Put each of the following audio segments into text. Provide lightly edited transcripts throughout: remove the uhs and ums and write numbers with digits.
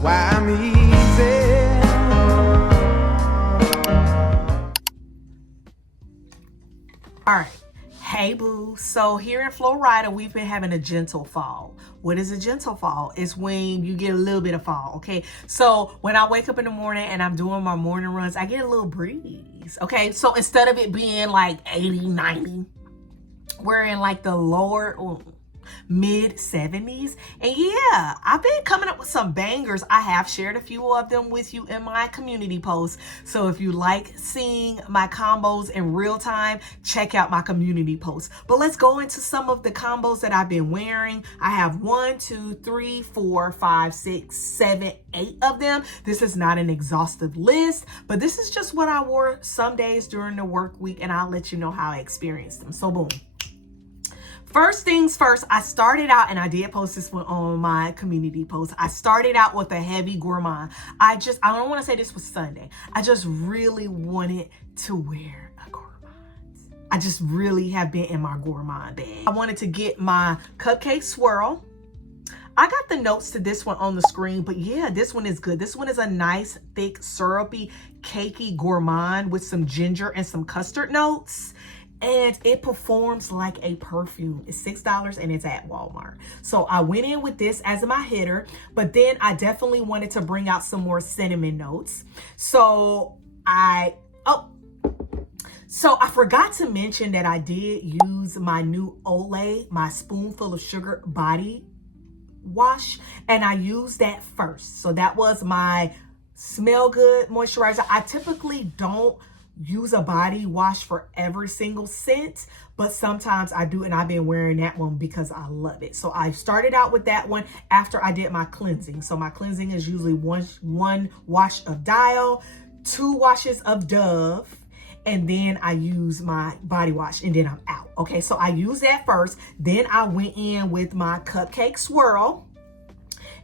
why I'm easy. All right. Hey boo. So here in Florida, we've been having a gentle fall. What is a gentle fall? It's when you get a little bit of fall, okay? So when I wake up in the morning and I'm doing my morning runs, I get a little breeze, okay? So instead of it being like 80, 90, we're in like the lower mid 70s. And yeah, I've been coming up with some bangers. I have shared a few of them with you in my community posts. So if you like seeing my combos in real time, check out my community posts. But let's go into some of the combos that I've been wearing. I have 1, 2, 3, 4, 5, 6, 7, 8 of them. This is not an exhaustive list, but this is just what I wore some days during the work week, and I'll let you know how I experienced them. So boom. First things first, I started out, and I did post this one on my community post. I started out with a heavy Gourmand. I don't want to say this was Sunday. I just really wanted to wear a Gourmand. I just really have been in my Gourmand bag. I wanted to get my cupcake swirl. I got the notes to this one on the screen, but yeah, this one is good. This one is a nice, thick, syrupy, cakey Gourmand with some ginger and some custard notes. And it performs like a perfume. It's $6 and it's at Walmart. So I went in with this as my hitter, but then I definitely wanted to bring out some more cinnamon notes. So I forgot to mention that I did use my new Olay, my spoonful of sugar body wash, and I used that first. So that was my smell good moisturizer. I typically don't use a body wash for every single scent, but sometimes I do, and I've been wearing that one because I love it. So I started out with that one after I did my cleansing. So my cleansing is usually one wash of Dial, 2 washes of Dove, and then I use my body wash, and then I'm out. Okay, so I use that first. Then I went in with my cupcake swirl.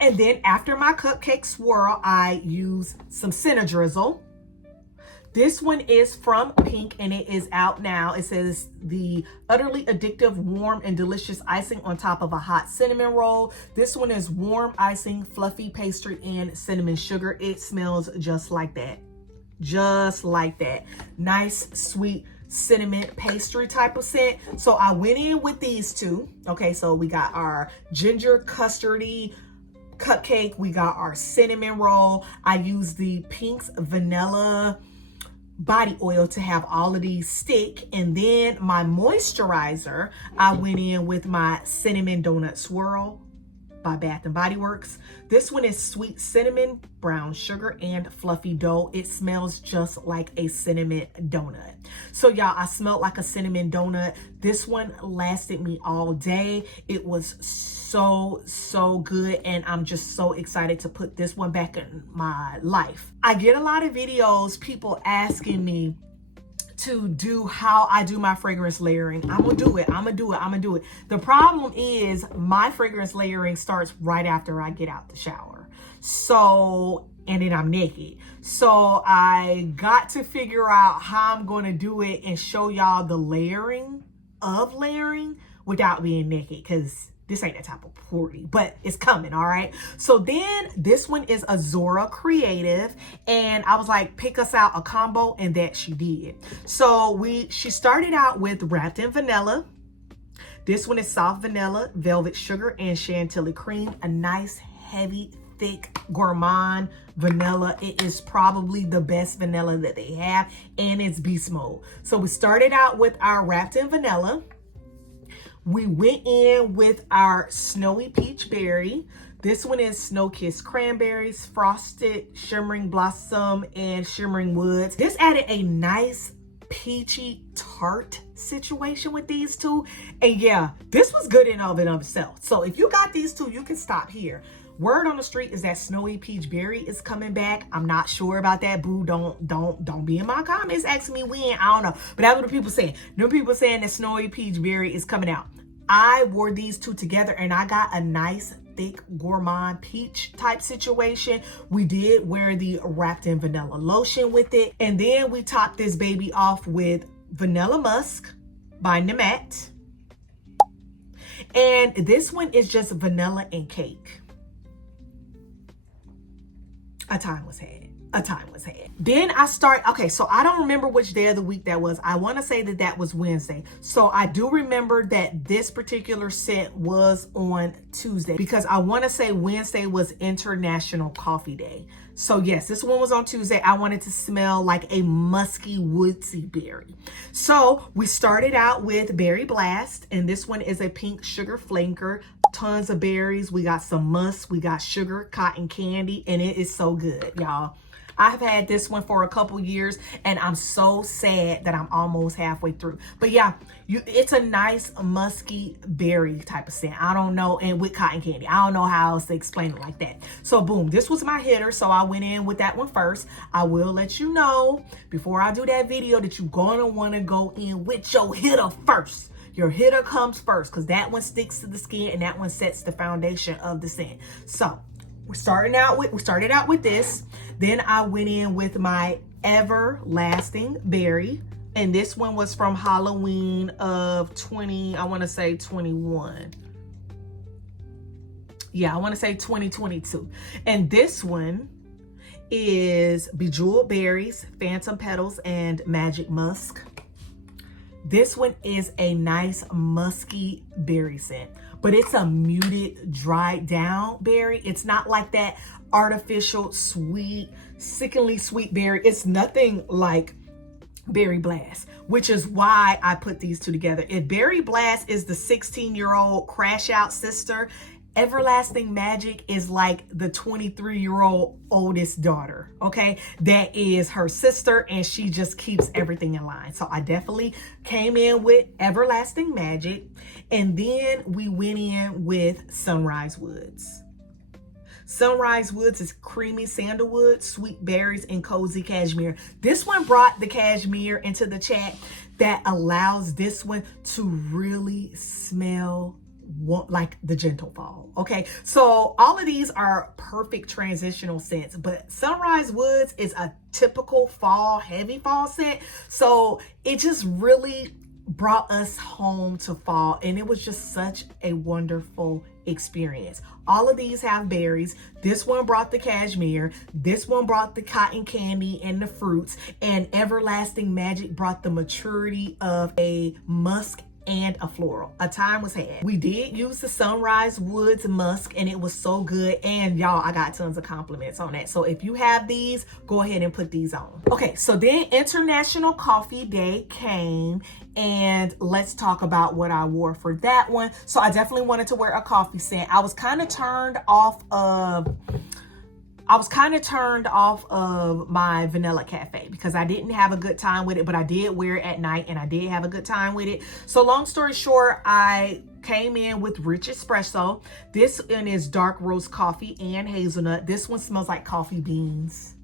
And then after my cupcake swirl, I use some Drizzle. This one is from Pink, and it is out now. It says the utterly addictive, warm, and delicious icing on top of a hot cinnamon roll. This one is warm icing, fluffy pastry, and cinnamon sugar. It smells just like that. Just like that. Nice, sweet cinnamon pastry type of scent. So I went in with these two. Okay, so we got our ginger custardy cupcake. We got our cinnamon roll. I used the Pink's vanilla body oil to have all of these stick. And then my moisturizer, I went in with my cinnamon donut swirl by Bath and Body Works. This one is sweet cinnamon, brown sugar, and fluffy dough. It smells just like a cinnamon donut. So y'all, I smelled like a cinnamon donut. This one lasted me all day. It was so good, and I'm just so excited to put this one back in my life. I get a lot of videos, people asking me to do how I do my fragrance layering. I'm gonna do it. The problem is my fragrance layering starts right after I get out the shower. So, and then I'm naked. So I got to figure out how I'm gonna do it and show y'all the layering without being naked, because this ain't that type of party, but it's coming, all right? So then this one is Azora Creative, and I was like, pick us out a combo, and that she did. So she started out with Wrapped in Vanilla. This one is Soft Vanilla, Velvet Sugar, and Chantilly Cream. A nice, heavy, thick Gourmand vanilla. It is probably the best vanilla that they have, and it's beast mode. So we started out with our Wrapped in Vanilla. We went in with our Snowy Peach Berry. This one is Snow Kissed Cranberries, Frosted Shimmering Blossom, and Shimmering Woods. This added a nice peachy tart situation with these two. And yeah, this was good in of itself. So if you got these two, you can stop here. Word on the street is that Snowy Peach Berry is coming back. I'm not sure about that, boo. Don't be in my comments asking me when. I don't know. But that's what the people saying. No people saying that Snowy Peach Berry is coming out. I wore these two together, and I got a nice, thick Gourmand peach type situation. We did wear the Wrapped in Vanilla lotion with it. And then we topped this baby off with Vanilla Musk by Nemat. And this one is just vanilla and cake. A time was had. A time was had. Then okay, so I don't remember which day of the week that was. I want to say that was Wednesday. So I do remember that this particular scent was on Tuesday, because I want to say Wednesday was International Coffee Day. So yes, this one was on Tuesday. I wanted to smell like a musky, woodsy berry. So we started out with Berry Blast, and this one is a pink sugar flanker. Tons of berries. We got some musk, we got sugar, cotton candy, and it is so good, y'all. I've had this one for a couple years, and I'm so sad that I'm almost halfway through. But yeah, it's a nice musky berry type of scent. I don't know, and with cotton candy. I don't know how else to explain it like that. So boom, this was my hitter, so I went in with that one first. I will let you know before I do that video that you're gonna want to go in with your hitter first. Your hitter comes first, because that one sticks to the skin and that one sets the foundation of the scent. So we started out with this. Then I went in with my Everlasting Berry, and this one was from Halloween of 2021. Yeah, I want to say 2022. And this one is Bejeweled Berries, Phantom Petals, and Magic Musk. This one is a nice musky berry scent, but it's a muted, dried down berry. It's not like that artificial, sweet, sickeningly sweet berry. It's nothing like Berry Blast, which is why I put these two together. If Berry Blast is the 16-year-old crash out sister, Everlasting Magic is like the 23-year-old oldest daughter, okay? That is her sister, and she just keeps everything in line. So I definitely came in with Everlasting Magic, and then we went in with Sunrise Woods. Sunrise Woods is creamy sandalwood, sweet berries, and cozy cashmere. This one brought the cashmere into the chat. That allows this one to really smell like the gentle fall. Okay, so all of these are perfect transitional scents, but Sunrise Woods is a typical fall, heavy fall scent. So it just really brought us home to fall, and it was just such a wonderful experience. All of these have berries. This one brought the cashmere, this one brought the cotton candy and the fruits, and Everlasting Magic brought the maturity of a musk and a floral. A time was had. We did use the Sunrise Woods musk, and it was so good. And y'all, I got tons of compliments on that. So if you have these, go ahead and put these on. Okay, so then International Coffee Day came, and let's talk about what I wore for that one. So I definitely wanted to wear a coffee scent. I was kind of turned off of my Vanilla Cafe because I didn't have a good time with it, but I did wear it at night and I did have a good time with it. So long story short, I came in with Rich Espresso. This one is dark roast coffee and hazelnut. This one smells like coffee beans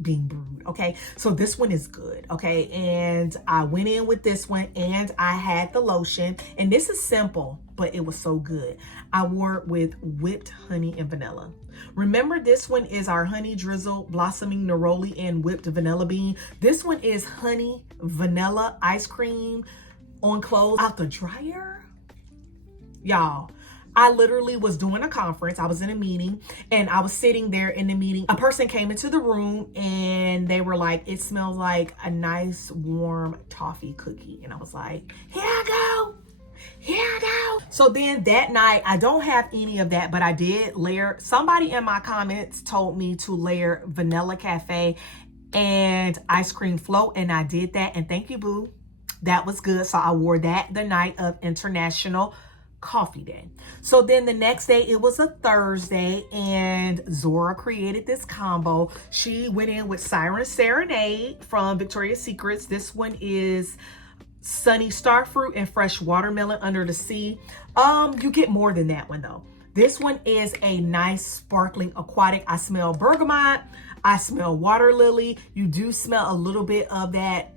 being brewed. Okay, so this one is good. Okay, and I went in with this one, and I had the lotion, and this is simple, but it was so good. I wore it with whipped honey and vanilla. Remember, this one is our honey drizzle blossoming neroli and whipped vanilla bean. This one is honey vanilla ice cream on clothes out the dryer. Y'all, I literally was doing a conference. I was in a meeting, and I was sitting there in the meeting. A person came into the room, and they were like, it smells like a nice warm toffee cookie. And I was like, here I go. Here I go. So then that night, I don't have any of that, but I did layer. Somebody in my comments told me to layer Vanilla Cafe and Ice Cream Float, and I did that. And thank you, boo. That was good. So I wore that the night of International Coffee Day. So then the next day, it was a Thursday, and Zora created this combo. She went in with Siren Serenade from Victoria's Secrets. This one is sunny starfruit and fresh watermelon under the sea. You get more than that one though. This one is a nice sparkling aquatic. I smell bergamot, I smell water lily. You do smell a little bit of that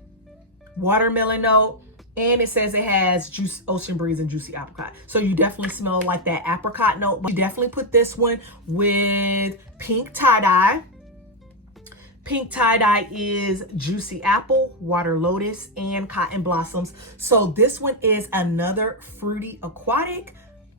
watermelon note, and it says it has juice, ocean breeze, and juicy apricot. So you definitely smell like that apricot note. But you definitely put this one with pink tie-dye. Pink tie-dye is juicy apple, water lotus, and cotton blossoms. So this one is another fruity aquatic.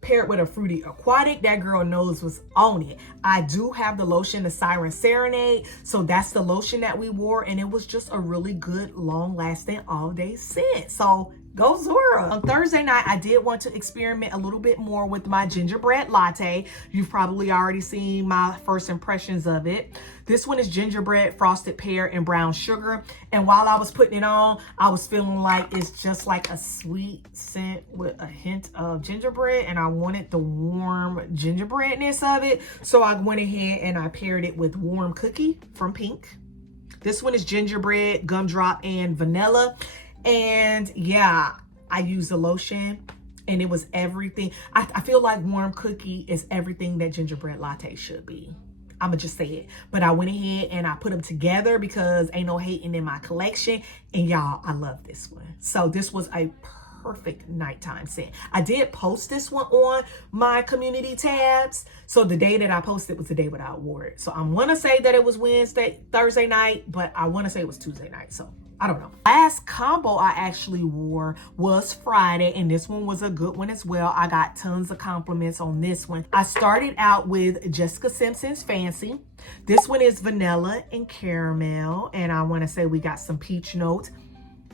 paired with a fruity aquatic. That girl knows what's on it. I do have the lotion, the Siren Serenade. So that's the lotion that we wore. And it was just a really good, long-lasting, all-day scent. So go Zora. On Thursday night, I did want to experiment a little bit more with my gingerbread latte. You've probably already seen my first impressions of it. This one is gingerbread, frosted pear, and brown sugar. And while I was putting it on, I was feeling like it's just like a sweet scent with a hint of gingerbread. And I wanted the warm gingerbreadness of it. So I went ahead and I paired it with warm cookie from Pink. This one is gingerbread, gumdrop, and vanilla. And yeah, I used the lotion and it was everything. I feel like warm cookie is everything that gingerbread latte should be. I'ma just say it. But I went ahead and I put them together because ain't no hating in my collection. And y'all, I love this one. So this was a perfect nighttime scent. I did post this one on my community tabs. So the day that I posted was the day that I wore it. So I'm gonna say that it was Thursday night, but I wanna say it was Tuesday night. So I don't know. Last combo I actually wore was Friday, and this one was a good one as well. I got tons of compliments on this one. I started out with Jessica Simpson's Fancy. This one is vanilla and caramel, and I want to say we got some peach notes.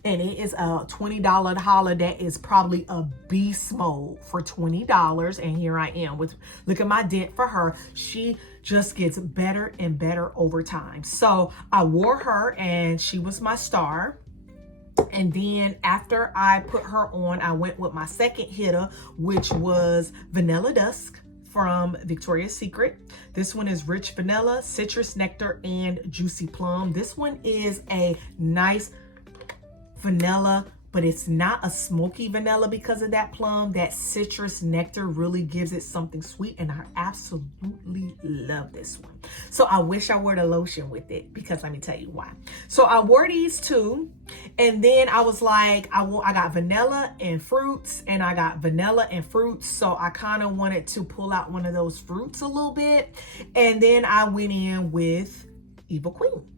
And it is a $20 holla that is probably a beast mode for $20. And here I am with, look at my dent for her. She just gets better and better over time. So I wore her and she was my star. And then after I put her on, I went with my second hitter, which was Vanilla Dusk from Victoria's Secret. This one is rich vanilla, citrus nectar, and juicy plum. This one is a nice vanilla, but it's not a smoky vanilla because of that plum. That citrus nectar really gives it something sweet, and I absolutely love this one. So I wish I wore the lotion with it, because let me tell you why. So I wore these two, and then I was like, I got vanilla and fruits, and I got vanilla and fruits. So I kind of wanted to pull out one of those fruits a little bit, and then I went in with Evil Queen.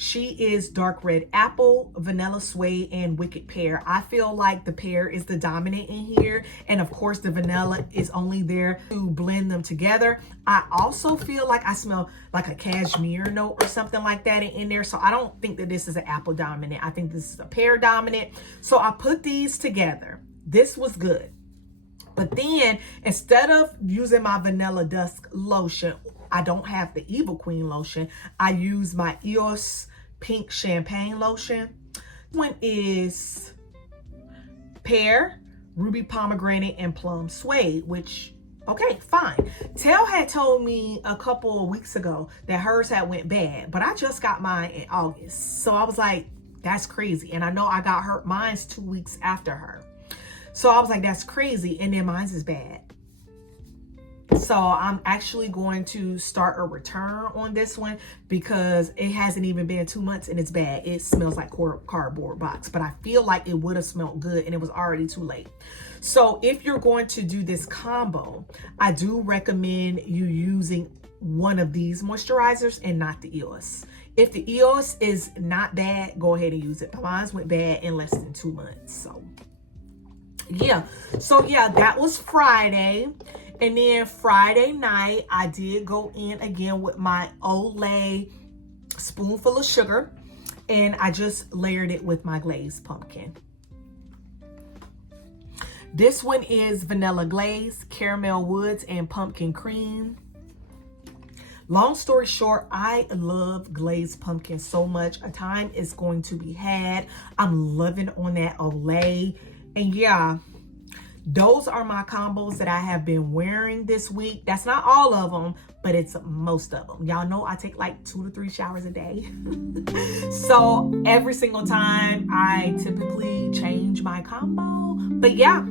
She is dark red apple, vanilla suede, and wicked pear. I feel like the pear is the dominant in here. And of course, the vanilla is only there to blend them together. I also feel like I smell like a cashmere note or something like that in there. So I don't think that this is an apple dominant. I think this is a pear dominant. So I put these together. This was good. But then instead of using my Vanilla Dusk lotion, I don't have the Evil Queen lotion. I use my EOS Pink Champagne lotion. This one is pear, ruby pomegranate, and plum suede, which, okay, fine. Tell had told me a couple of weeks ago that hers had went bad, but I just got mine in August. So I was like, that's crazy. And I know I got mine's 2 weeks after her. So I was like, that's crazy. And then mine's is bad. So I'm actually going to start a return on this one because it hasn't even been 2 months and it's bad. It smells like cardboard box, but I feel like it would have smelled good and it was already too late. So if you're going to do this combo, I do recommend you using one of these moisturizers and not the EOS. If the EOS is not bad, go ahead and use it. Mine went bad in less than 2 months. So yeah, that was Friday. And then Friday night, I did go in again with my Olay spoonful of sugar, and I just layered it with my glazed pumpkin. This one is vanilla glaze, caramel woods, and pumpkin cream. Long story short, I love glazed pumpkin so much. A time is going to be had. I'm loving on that Olay. And yeah, those are my combos that I have been wearing this week. That's not all of them, but it's most of them. Y'all know I take like 2 to 3 showers a day. So every single time I typically change my combo. But yeah,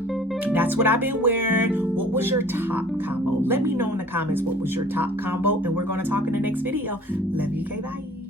that's what I've been wearing. What was your top combo? Let me know in the comments what was your top combo, and we're going to talk in the next video. Love you, K. Bye.